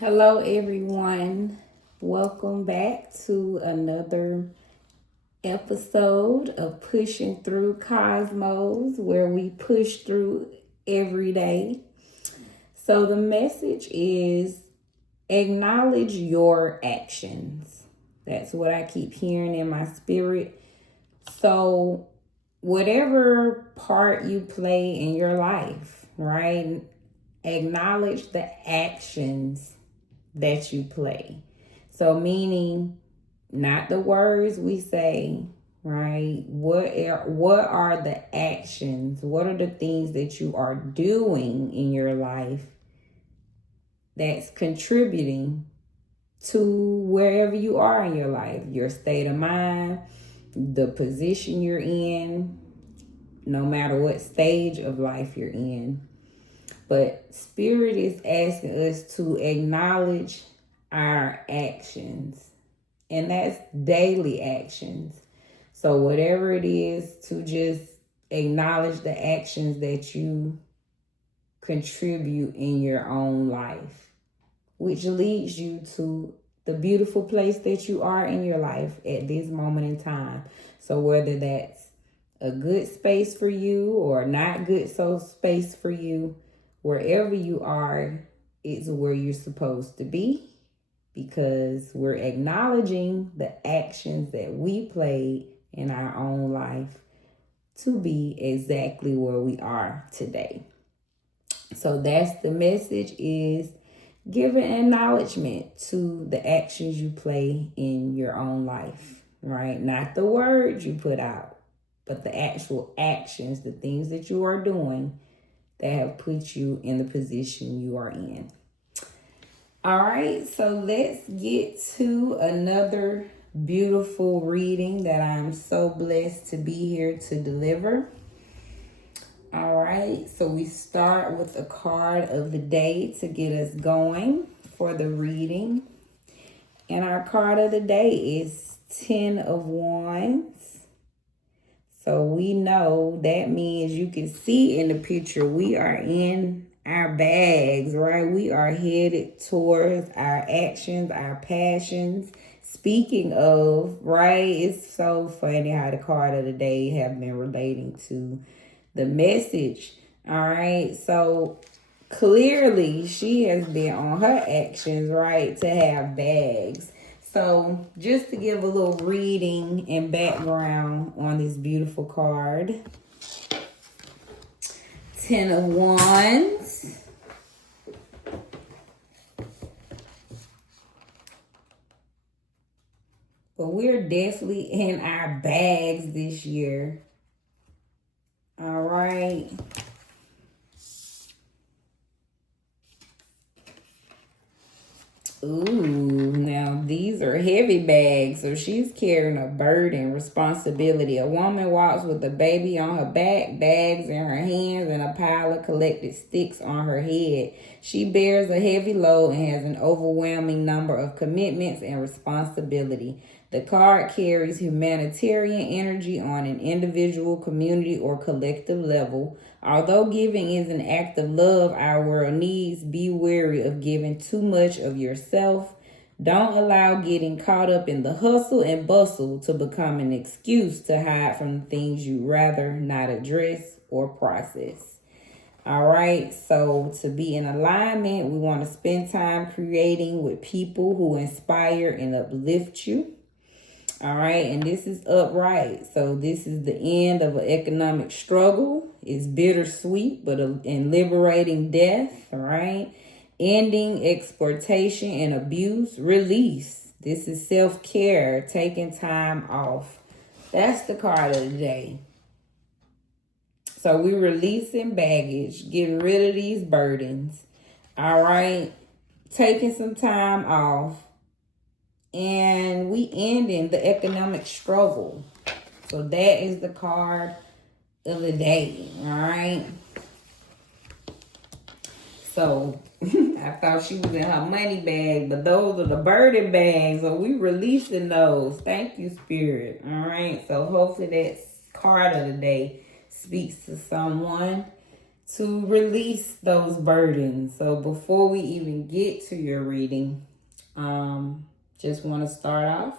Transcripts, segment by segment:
Hello, everyone. Welcome back to another episode of Pushing Through Cosmos, where we push through every day. So, the message is acknowledge your actions. That's what I keep hearing in my spirit. So, whatever part you play in your life, right? Acknowledge the actions that you play. So meaning not the words we say, right? What are the actions? What are the things that you are doing in your life that's contributing to wherever you are in your life, your state of mind, the position you're in, no matter what stage of life you're in. But Spirit is asking us to acknowledge our actions, and that's daily actions. So whatever it is, to just acknowledge the actions that you contribute in your own life, which leads you to the beautiful place that you are in your life at this moment in time. So whether that's a good space for you or not good so space for you, wherever you are is where you're supposed to be, because we're acknowledging the actions that we played in our own life to be exactly where we are today. So that's the message, is give an acknowledgement to the actions you play in your own life, right? Not the words you put out, but the actual actions, the things that you are doing that have put you in the position you are in. All right, so let's get to another beautiful reading that I'm so blessed to be here to deliver. All right, so we start with a card of the day to get us going for the reading. And our card of the day is 10 of Wands. So we know that means you can see in the picture we are in our bags, right? We are headed towards our actions, our passions. Speaking of, right, it's so funny how the card of the day have been relating to the message. All right, so clearly she has been on her actions, right, to have bags. So just to give a little reading and background on this beautiful card. 10 of Wands. But we're definitely in our bags this year. All right. Ooh, now these are heavy bags, so she's carrying a burden, responsibility. A woman walks with a baby on her back, bags in her hands, and a pile of collected sticks on her head. She bears a heavy load and has an overwhelming number of commitments and responsibility. The card carries humanitarian energy on an individual, community, or collective level. Although giving is an act of love our world needs, be wary of giving too much of yourself. Don't allow getting caught up in the hustle and bustle to become an excuse to hide from the things you'd rather not address or process. All right, so to be in alignment, we want to spend time creating with people who inspire and uplift you. All right, and this is upright. So this is the end of an economic struggle. It's bittersweet, but in liberating death. All right, ending exploitation and abuse. Release. This is self-care, taking time off. That's the card of the day. So we're releasing baggage, getting rid of these burdens. All right, taking some time off. And we ending the economic struggle. So that is the card of the day. All right. So I thought she was in her money bag, but those are the burden bags. So we releasing those. Thank you, Spirit. All right. So hopefully that card of the day speaks to someone to release those burdens. So before we even get to your reading, just want to start off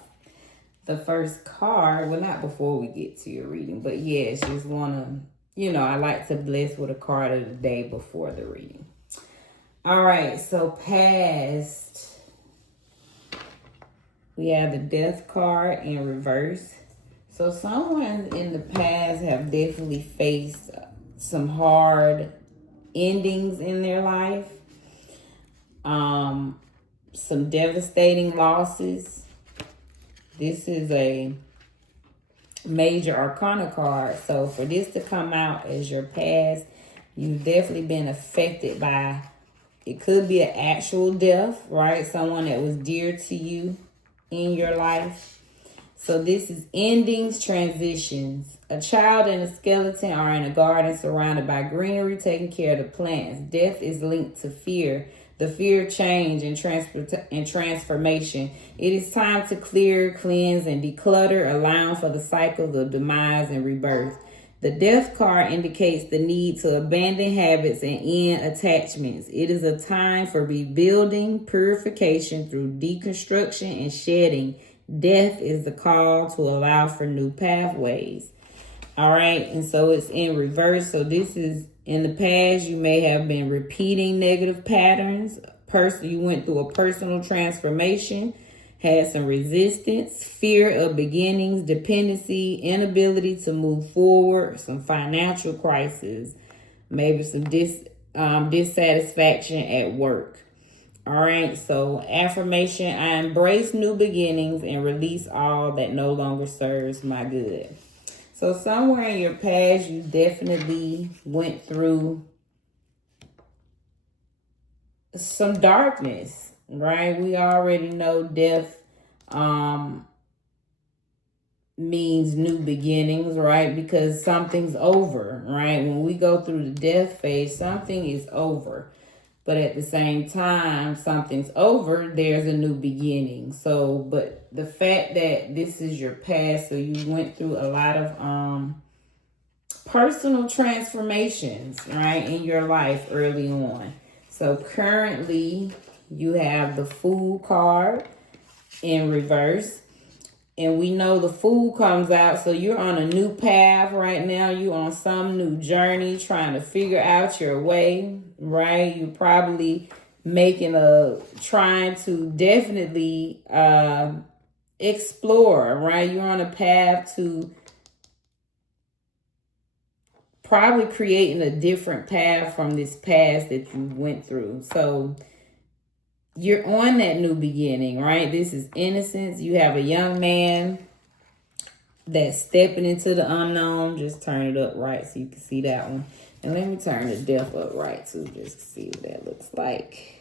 the first card. Well, not before we get to your reading, but yes, just want to, I like to bless with a card of the day before the reading. All right, so past, we have the death card in reverse. So someone in the past have definitely faced some hard endings in their life, some devastating losses. This is a major arcana card. So for this to come out as your past, you've definitely been affected by, it could be an actual death, right? Someone that was dear to you in your life. So this is endings, transitions. A child and a skeleton are in a garden surrounded by greenery, taking care of the plants. Death is linked to fear, the fear of change and transformation. It is time to clear, cleanse, and declutter, allowing for the cycles of demise and rebirth. The death card indicates the need to abandon habits and end attachments. It is a time for rebuilding, purification through deconstruction and shedding. Death is the call to allow for new pathways. All right, and so it's in reverse. So this is, in the past, you may have been repeating negative patterns. You went through a personal transformation, had some resistance, fear of beginnings, dependency, inability to move forward, some financial crisis, maybe some dissatisfaction at work. All right, so affirmation: I embrace new beginnings and release all that no longer serves my good. So somewhere in your past, you definitely went through some darkness, right? We already know death means new beginnings, right? Because something's over, right? When we go through the death phase, something is over. But at the same time, something's over, there's a new beginning. So, but the fact that this is your past, so you went through a lot of personal transformations, right, in your life early on. So currently, you have the Fool card in reverse. And we know the Fool comes out, so you're on a new path right now. You're on some new journey, trying to figure out your way, right? You're probably trying to definitely explore, right? You're on a path to probably creating a different path from this past that you went through. So you're on that new beginning, right? This is innocence. You have a young man that's stepping into the unknown. Just turn it up right so you can see that one. And let me turn the death up right too, just to see what that looks like.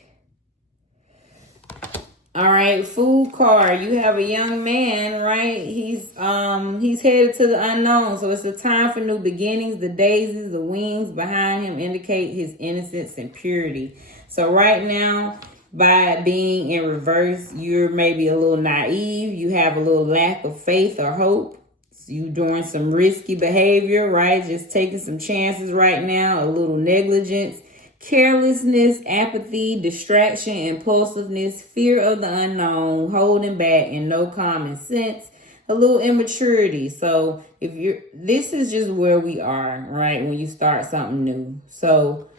All right, Fool card. You have a young man, right? He's headed to the unknown. So it's a time for new beginnings. The daisies, the wings behind him indicate his innocence and purity. So right now, by being in reverse, you're maybe a little naive. You have a little lack of faith or hope. So you doing some risky behavior, right? Just taking some chances right now. A little negligence, carelessness, apathy, distraction, impulsiveness, fear of the unknown, holding back, and no common sense. A little immaturity. So this is just where we are, right? When you start something new. So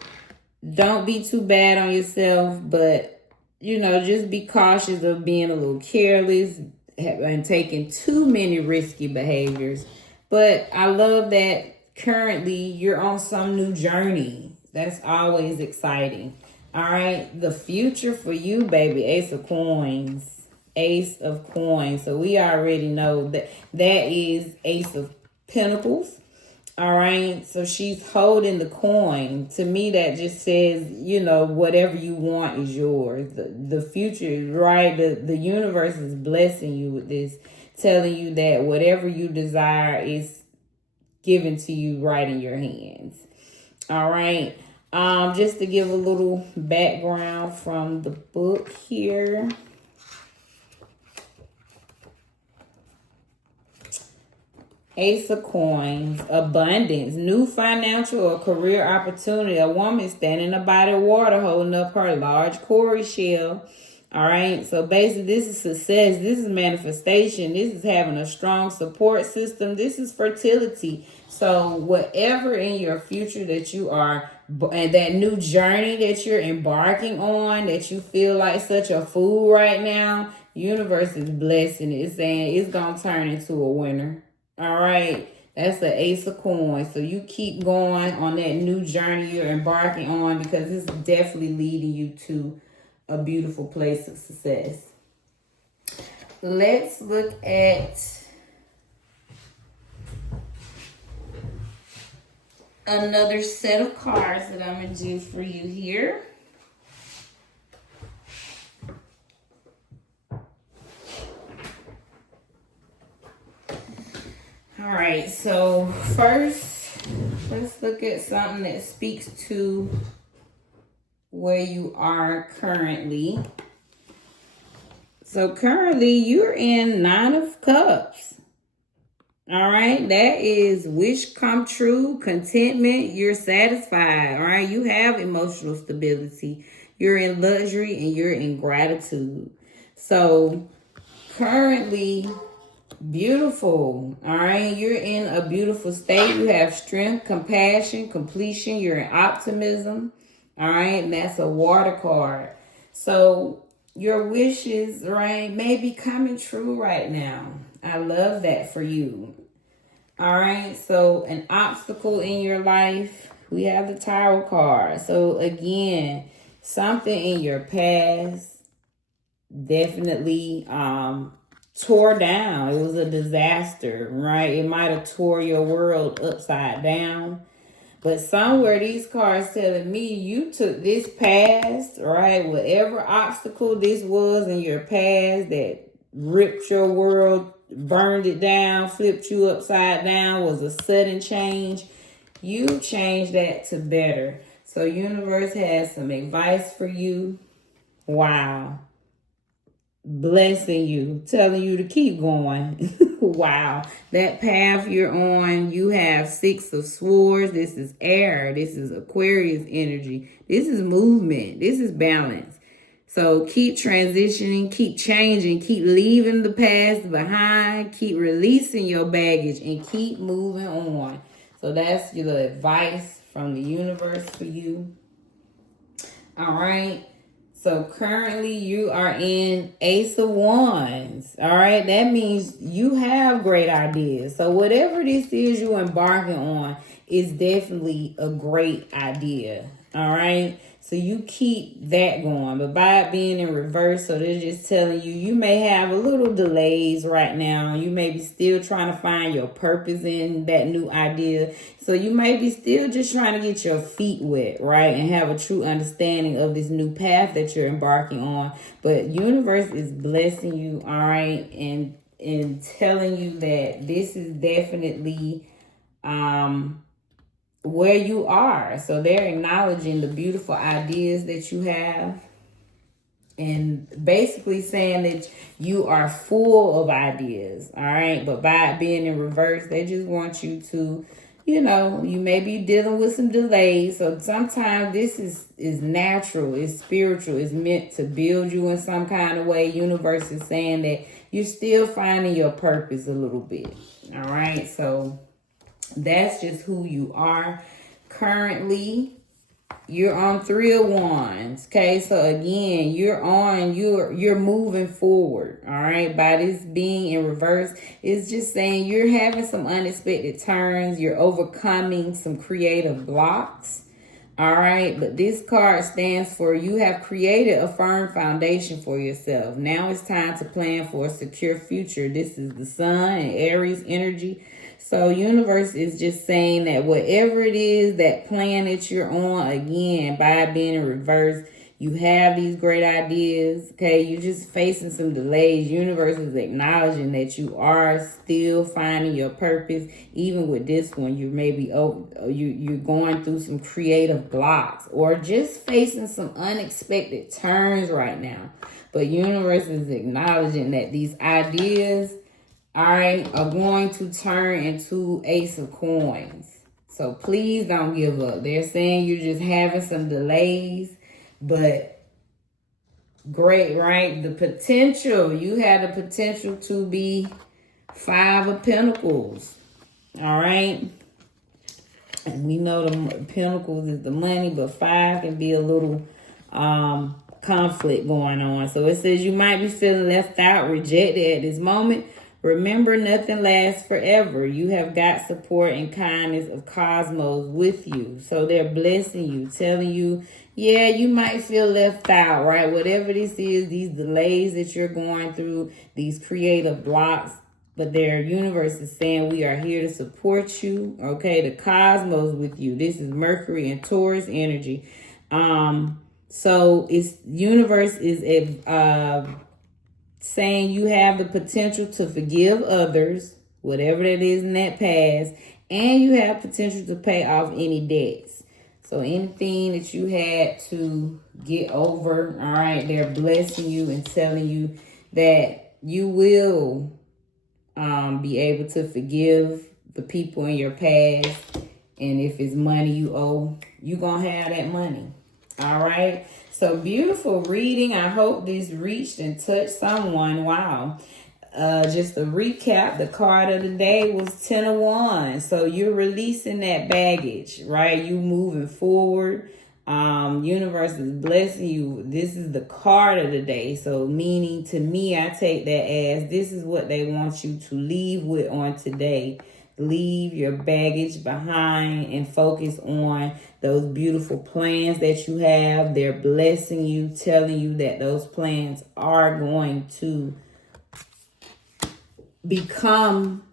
don't be too bad on yourself, but just be cautious of being a little careless and taking too many risky behaviors. But I love that currently you're on some new journey. That's always exciting. All right, the future for you, baby, Ace of Coins. Ace of Coins. So we already know that is Ace of Pentacles. All right, so she's holding the coin. To me, that just says, whatever you want is yours. The future is right. The universe is blessing you with this, telling you that whatever you desire is given to you right in your hands. All right, just to give a little background from the book here. Ace of Coins, abundance, new financial or career opportunity. A woman standing in a body of water holding up her large cowrie shell. All right, so basically this is success, this is manifestation, this is having a strong support system, this is fertility. So whatever in your future that you are, and that new journey that you're embarking on, that you feel like such a fool right now, universe is blessing it. It's saying it's going to turn into a winner. All right, that's the Ace of Coins. So you keep going on that new journey you're embarking on, because it's definitely leading you to a beautiful place of success. Let's look at another set of cards that I'm going to do for you here. All right, so first, let's look at something that speaks to where you are currently. So currently you're in 9 of Cups. All right, that is wish come true, contentment, you're satisfied. All right, you have emotional stability, you're in luxury, and you're in gratitude. So currently, beautiful. All right, you're in a beautiful state. You have strength, compassion, completion, you're in optimism. All right, and that's a water card. So your wishes, right, may be coming true right now. I love that for you. All right, so an obstacle in your life, we have the Tower card. So again, something in your past definitely tore down. It was a disaster, right? It might have tore your world upside down. But somewhere these cards telling me you took this past, right? Whatever obstacle this was in your past that ripped your world, burned it down, flipped you upside down, was a sudden change. You changed that to better. So universe has some advice for you. Wow. Blessing you, telling you to keep going. Wow, that path you're on, you have 6 of Swords. This is air, this is Aquarius energy, this is movement, this is balance. So keep transitioning, keep changing, keep leaving the past behind, keep releasing your baggage, and keep moving on. So that's your advice from the universe for you. All right. So currently you are in Ace of Wands. All right. That means you have great ideas. So whatever this is you're embarking on is definitely a great idea. All right. So you keep that going. But by it being in reverse, so they're just telling you, you may have a little delays right now. You may be still trying to find your purpose in that new idea. So you may be still just trying to get your feet wet, right? And have a true understanding of this new path that you're embarking on. But universe is blessing you, all right? And telling you that this is definitely where you are. So they're acknowledging the beautiful ideas that you have, and basically saying that you are full of ideas. All right. But by it being in reverse, they just want you to, you may be dealing with some delays. So sometimes this is natural, it's spiritual, it's meant to build you in some kind of way. Universe is saying that you're still finding your purpose a little bit. All right. So that's just who you are. Currently, you're on 3 of Wands. Okay, so again, you're moving forward. All right, by this being in reverse, it's just saying you're having some unexpected turns. You're overcoming some creative blocks. All right, but this card stands for you have created a firm foundation for yourself. Now it's time to plan for a secure future. This is the Sun and Aries energy. So universe is just saying that whatever it is, that plan that you're on, again, by being in reverse, you have these great ideas, okay? You're just facing some delays. Universe is acknowledging that you are still finding your purpose. Even with this one, you maybe you're going through some creative blocks or just facing some unexpected turns right now. But universe is acknowledging that these ideas all right, are going to turn into Ace of Coins. So please don't give up. They're saying you're just having some delays, but great, right? The potential, you have the potential to be Five of Pentacles, all right? And we know the Pentacles is the money, but five can be a little conflict going on. So it says you might be feeling left out, rejected at this moment. Remember, nothing lasts forever. You have got support and kindness of cosmos with you. So they're blessing you, telling you, yeah, you might feel left out, right? Whatever this is, these delays that you're going through, these creative blocks, but their universe is saying we are here to support you, okay? The cosmos with you. This is Mercury and Taurus energy. So it's universe is saying you have the potential to forgive others, whatever that is in that past, and you have potential to pay off any debts. So anything that you had to get over, all right, they're blessing you and telling you that you will be able to forgive the people in your past. And if it's money you owe, you're going to have that money. All right. So beautiful reading. I hope this reached and touched someone. Wow. Just to recap, the card of the day was 10 of Wands. So you're releasing that baggage, right? You moving forward. Universe is blessing you. This is the card of the day. So meaning to me, I take that as this is what they want you to leave with on today. Leave your baggage behind and focus on those beautiful plans that you have. They're blessing you, telling you that those plans are going to become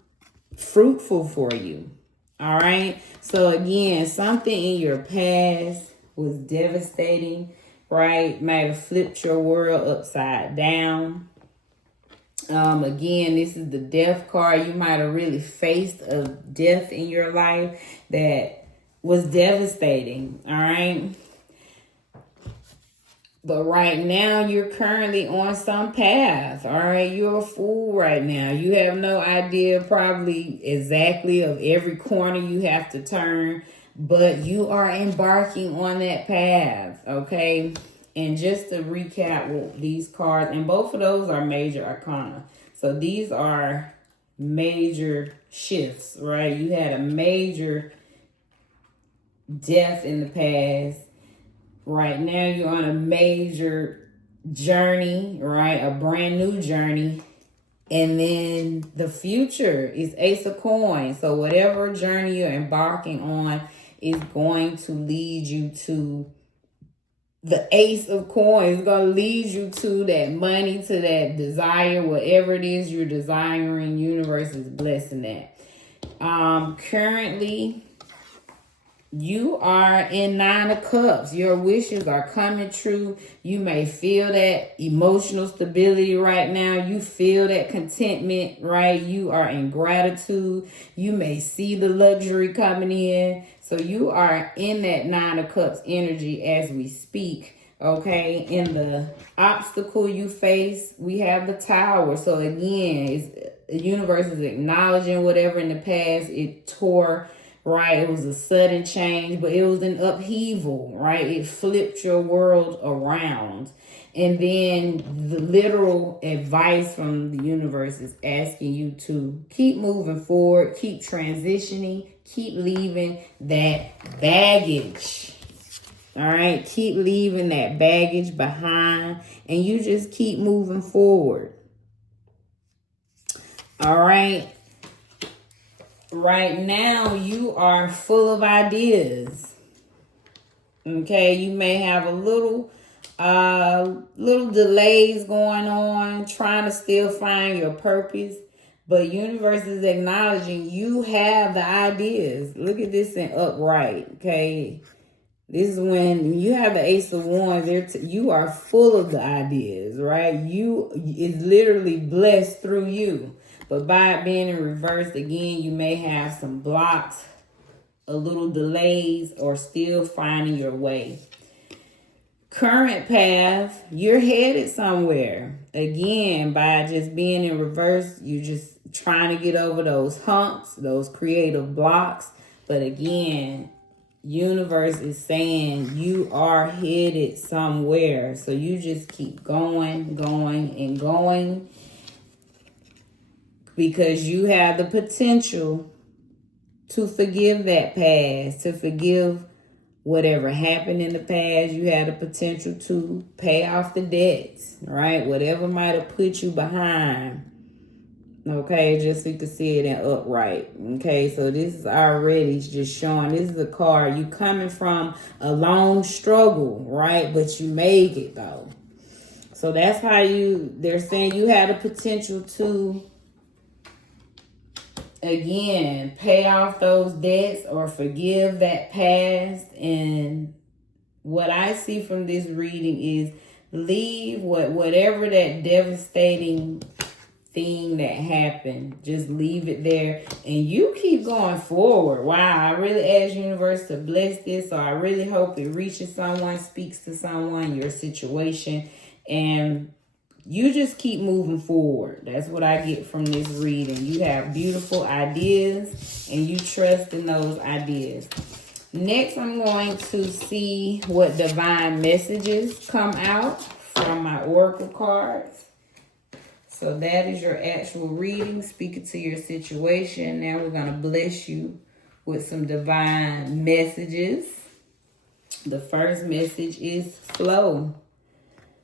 fruitful for you. All right. So again, something in your past was devastating, right? Might have flipped your world upside down. Again, this is the death card. You might have really faced a death in your life that was devastating. All right. But right now, you're currently on some path. All right. You're a fool right now. You have no idea probably exactly of every corner you have to turn, but you are embarking on that path. Okay. And just to recap with these cards, and both of those are major arcana. So these are major shifts, right? You had a major death in the past. Right now, you're on a major journey, right? A brand new journey. And then the future is Ace of Coins. So whatever journey you're embarking on is going to lead you to the Ace of Coins. Is going to lead you to that money, to that desire, whatever it is you're desiring. Universe is blessing that. Currently, you are in 9 of Cups. Your wishes are coming true. You may feel that emotional stability right now. You feel that contentment, right? You are in gratitude. You may see the luxury coming in. So you are in that 9 of Cups energy as we speak, okay? In the obstacle you face, we have the Tower. So again, the universe is acknowledging whatever in the past it tore, right? It was a sudden change, but it was an upheaval, right? It flipped your world around. And then the literal advice from the universe is asking you to keep moving forward, keep transitioning, keep leaving that baggage. All right? Keep leaving that baggage behind, and you just keep moving forward. All right? Right now, you are full of ideas. Okay, you may have a little delays going on, trying to still find your purpose, but universe is acknowledging you have the ideas. Look at this in upright. Okay, this is when you have the Ace of Wands. You are full of the ideas, right? You is literally blessed through you. But by it being in reverse, again, you may have some blocks, a little delays, or still finding your way. Current path, you're headed somewhere. Again, by just being in reverse, you're just trying to get over those humps, those creative blocks. But again, universe is saying you are headed somewhere. So you just keep going, and going, because you have the potential to forgive that past, to forgive whatever happened in the past. You have the potential to pay off the debts, right? Whatever might have put you behind. Okay, just so you can see it in upright. Okay, so this is already just showing, this is a card. You coming from a long struggle, right? But you made it though. So that's how they're saying you have the potential to, again, pay off those debts or forgive that past. And what I see from this reading is leave whatever that devastating thing that happened, just leave it there and you keep going forward. Wow, I really ask universe to bless this, so I really hope it reaches someone, speaks to someone, your situation, and you just keep moving forward. That's what I get from this reading. You have beautiful ideas and you trust in those ideas. Next, I'm going to see what divine messages come out from my oracle cards. So that is your actual reading, speaking to your situation. Now we're going to bless you with some divine messages. The first message is flow.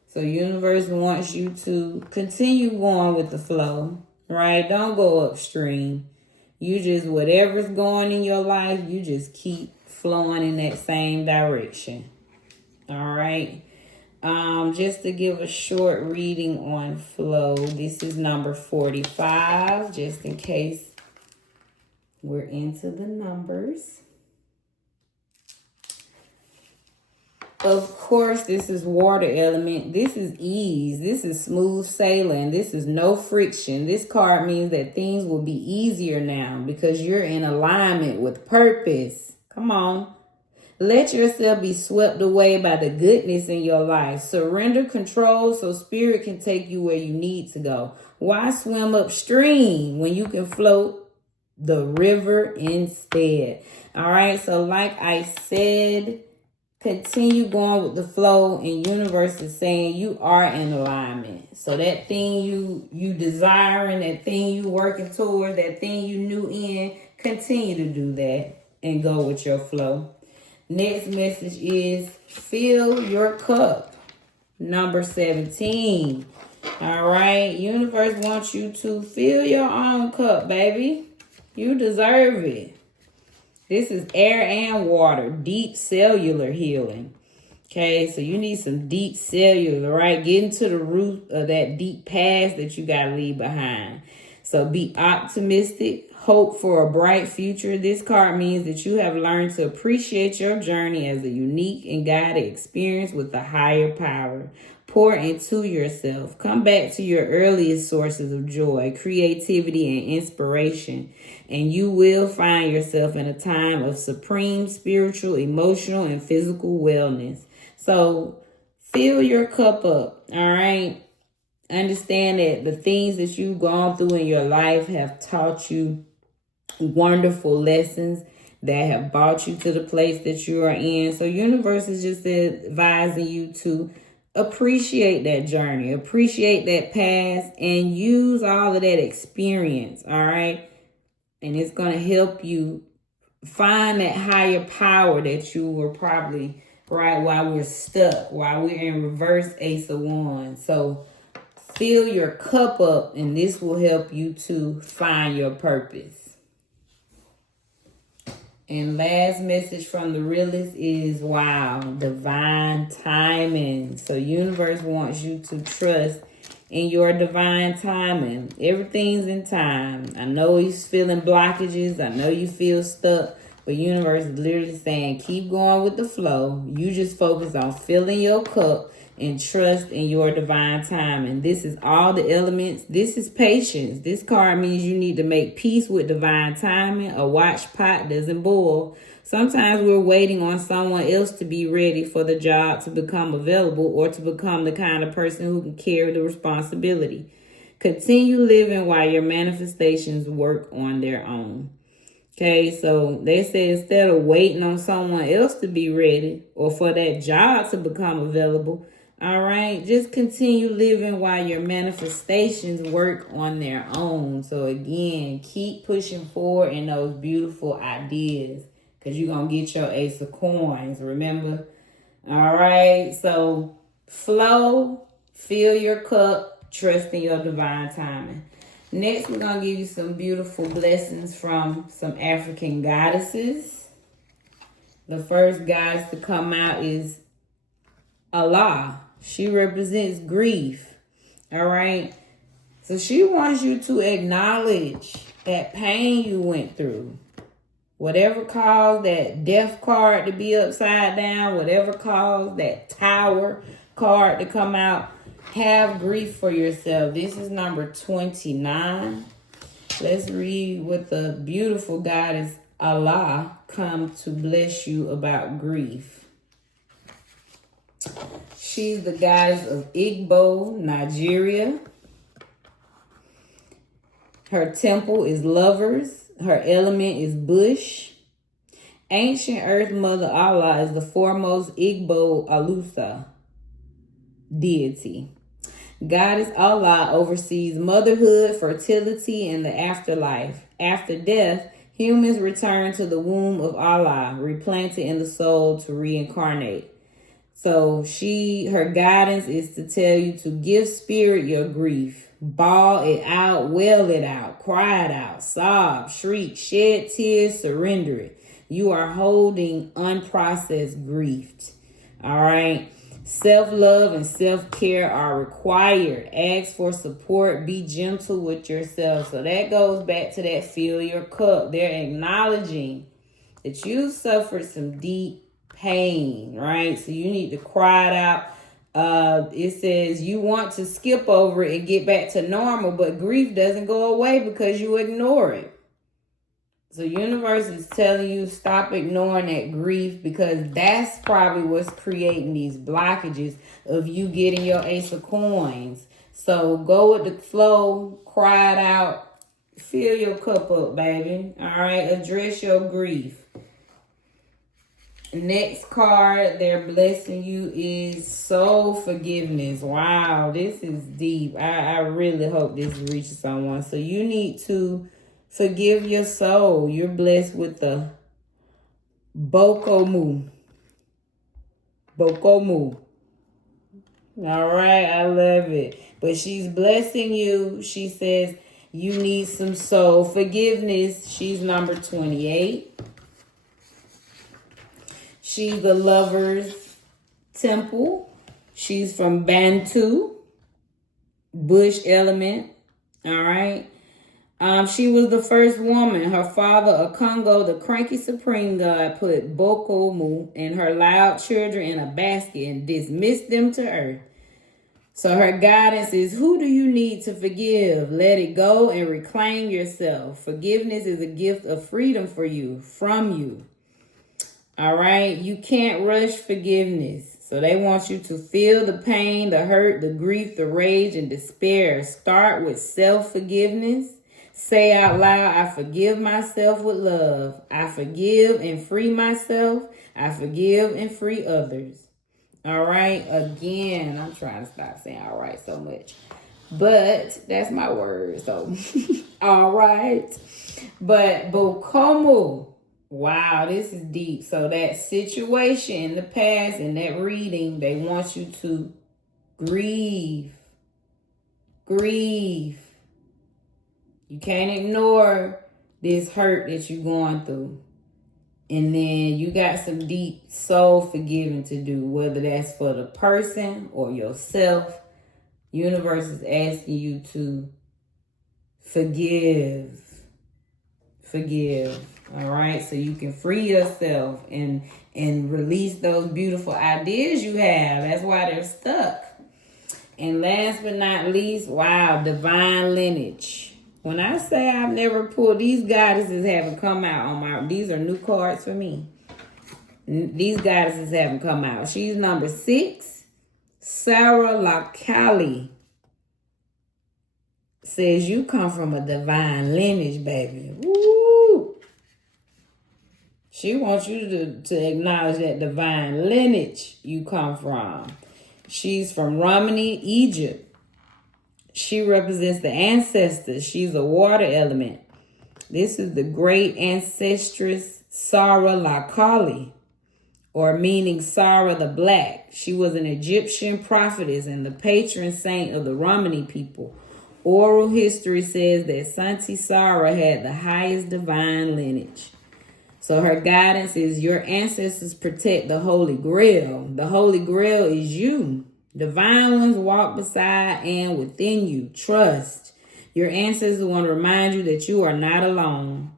So universe wants you to continue going with the flow, right? Don't go upstream. You just, whatever's going in your life, you just keep flowing in that same direction. All right. Just to give a short reading on flow, this is number 45, just in case we're into the numbers. Of course, this is water element. This is ease. This is smooth sailing. This is no friction. This card means that things will be easier now because you're in alignment with purpose. Come on. Let yourself be swept away by the goodness in your life. Surrender control so spirit can take you where you need to go. Why swim upstream when you can float the river instead? All right. So like I said, continue going with the flow, and universe is saying you are in alignment. So that thing you desiring, that thing you working toward, that thing you knew in, continue to do that and go with your flow. Next message is fill your cup. Number 17. All right. Universe wants you to fill your own cup, baby. You deserve it. This is air and water, deep cellular healing. Okay, so you need some deep cellular, right? Get into the root of that deep past that you got to leave behind. So be optimistic, hope for a bright future. This card means that you have learned to appreciate your journey as a unique and guided experience with a higher power. Pour into yourself. Come back to your earliest sources of joy, creativity, and inspiration. And you will find yourself in a time of supreme spiritual, emotional, and physical wellness. So fill your cup up, all right? Understand that the things that you've gone through in your life have taught you wonderful lessons that have brought you to the place that you are in. So universe is just advising you to appreciate that journey, appreciate that past, and use all of that experience, all right? And it's going to help you find that higher power that you were probably, right, while we're stuck, while we're in reverse Ace of Wands. So fill your cup up, and this will help you to find your purpose. And last message from the realist is, wow, divine timing. So universe wants you to trust in your divine timing. Everything's in time. I know you're feeling blockages. I know you feel stuck. But universe is literally saying, keep going with the flow. You just focus on filling your cup and trust in your divine timing. This is all the elements. This is patience. This card means you need to make peace with divine timing. A watch pot doesn't boil. Sometimes we're waiting on someone else to be ready for the job to become available or to become the kind of person who can carry the responsibility. Continue living while your manifestations work on their own. Okay, so they say instead of waiting on someone else to be ready or for that job to become available, all right, just continue living while your manifestations work on their own. So again, keep pushing forward in those beautiful ideas because you're going to get your ace of coins, remember? All right, so flow, fill your cup, trust in your divine timing. Next, we're going to give you some beautiful blessings from some African goddesses. The first goddess to come out is Allah. She represents grief. All right. So she wants you to acknowledge that pain you went through. Whatever caused that death card to be upside down, whatever caused that tower card to come out, have grief for yourself. This is number 29. Let's read what the beautiful goddess Allah come to bless you about grief. She's the goddess of Igbo, Nigeria. Her temple is lovers. Her element is bush. Ancient Earth Mother Allah is the foremost Igbo Alusa deity. Goddess Allah oversees motherhood, fertility, and the afterlife. After death, humans return to the womb of Allah, replanted in the soul to reincarnate. So her guidance is to tell you to give spirit your grief. Bawl it out, wail it out, cry it out, sob, shriek, shed tears, surrender it. You are holding unprocessed grief. All right. Self-love and self-care are required. Ask for support. Be gentle with yourself. So that goes back to that fill your cup. They're acknowledging that you suffered some deep pain, right? So you need to cry it out. It says you want to skip over it and get back to normal, but grief doesn't go away because you ignore it. So universe is telling you stop ignoring that grief because that's probably what's creating these blockages of you getting your ace of coins. So go with the flow, cry it out, fill your cup up, baby. All right, address your grief. Next card they're blessing you is soul forgiveness. Wow, this is deep. I really hope this reaches someone. So you need to forgive your soul. You're blessed with the Bokomu. Bokomu. All right, I love it. But she's blessing you. She says you need some soul forgiveness. She's number 28. She's the lover's temple. She's from Bantu, bush element. All right. She was the first woman. Her father, Akongo, the cranky supreme god, put Bokomu and her loud children in a basket and dismissed them to earth. So her guidance is, who do you need to forgive? Let it go and reclaim yourself. Forgiveness is a gift of freedom for you, from you. All right? You can't rush forgiveness. So they want you to feel the pain, the hurt, the grief, the rage, and despair. Start with self-forgiveness. Say out loud, I forgive myself with love. I forgive and free myself. I forgive and free others. All right. Again, I'm trying to stop saying all right so much. But that's my word. So, all right. But Bokomu. Wow, this is deep. So that situation in the past and that reading, they want you to grieve. Grieve. You can't ignore this hurt that you're going through. And then you got some deep soul forgiving to do, whether that's for the person or yourself. Universe is asking you to forgive. Forgive. All right. So you can free yourself and release those beautiful ideas you have. That's why they're stuck. And last but not least, wow, divine lineage. When I say I've never pulled, these goddesses haven't come out on my, these are new cards for me. These goddesses haven't come out. She's number 6, Sarah Lakali. says you come from a divine lineage, baby. Woo! She wants you to acknowledge that divine lineage you come from. She's from Romani, Egypt. She represents the ancestors. She's a water element. This is the great ancestress Sarah Lakali, or meaning Sarah the Black. She was an Egyptian prophetess and the patron saint of the Romani people. Oral history says that Santi Sarah had the highest divine lineage. So her guidance is your ancestors protect the Holy Grail. The Holy Grail is you. Divine ones walk beside and within you. Trust. Your ancestors want to remind you that you are not alone.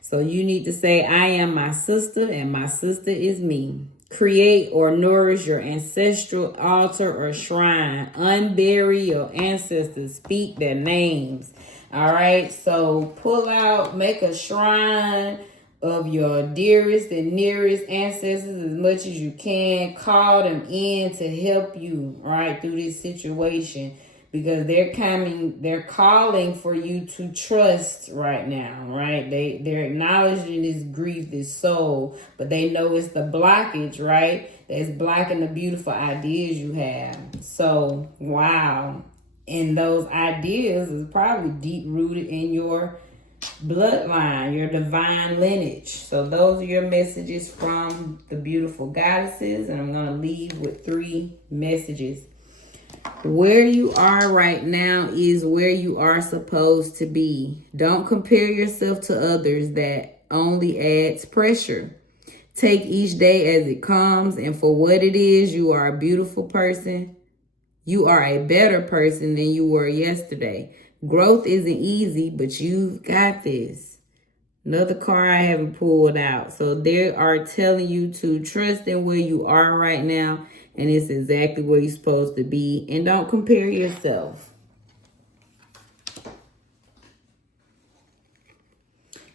So you need to say, I am my sister and my sister is me. Create or nourish your ancestral altar or shrine. Unbury your ancestors. Speak their names. All right. So pull out, make a shrine of your dearest and nearest ancestors as much as you can. Call them in to help you right through this situation, because they're calling for you to trust right now, right? They're acknowledging this grief, this soul, but they know it's the blockage, right? That's blocking the beautiful ideas you have. So, wow. And those ideas is probably deep rooted in your bloodline, your divine lineage. So those are your messages from the beautiful goddesses, and I'm going to leave with 3 messages. Where you are right now is where you are supposed to be. Don't compare yourself to others. That only adds pressure. Take each day as it comes, and for what it is, you are a beautiful person. You are a better person than you were yesterday. Growth isn't easy, but you've got this. Another card I haven't pulled out. So they are telling you to trust in where you are right now, and it's exactly where you're supposed to be. And don't compare yourself.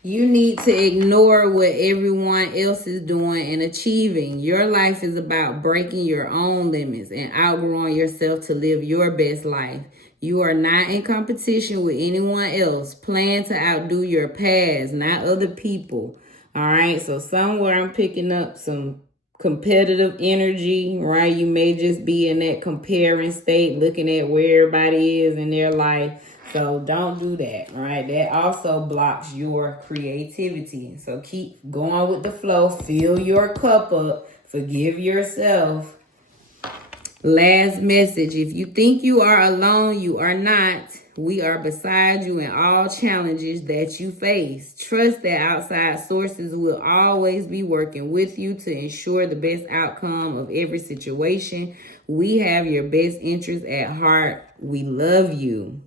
You need to ignore what everyone else is doing and achieving. Your life is about breaking your own limits and outgrowing yourself to live your best life. You are not in competition with anyone else. Plan to outdo your past, not other people. All right, so somewhere I'm picking up some competitive energy, right? You may just be in that comparing state, looking at where everybody is in their life. So don't do that, right? That also blocks your creativity. So keep going with the flow. Fill your cup up. Forgive yourself. Last message. If you think you are alone, you are not. We are beside you in all challenges that you face. Trust that outside sources will always be working with you to ensure the best outcome of every situation. We have your best interest at heart. We love you.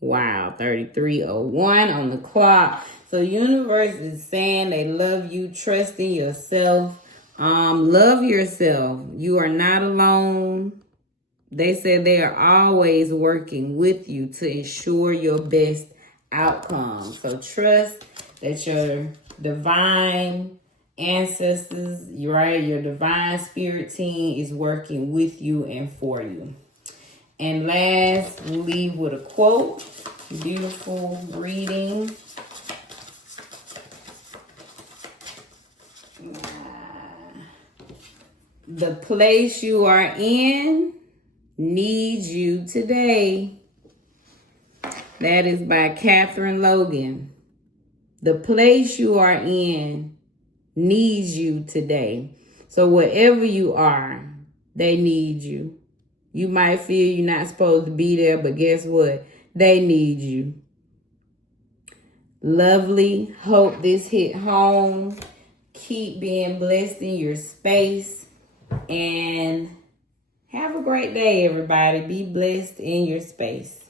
Wow, 33:01 on the clock. So universe is saying they love you. Trust in yourself. Love yourself. You are not alone. They said they are always working with you to ensure your best outcome. So trust that your divine ancestors, right, your divine spirit team is working with you and for you. And last, we'll leave with a quote. Beautiful reading. The place you are in needs you today. That is by Catherine Logan. The place you are in needs you today. So wherever you are, they need you. You might feel you're not supposed to be there, but guess what? They need you. Lovely. Hope this hit home. Keep being blessed in your space. And have a great day, everybody. Be blessed in your space.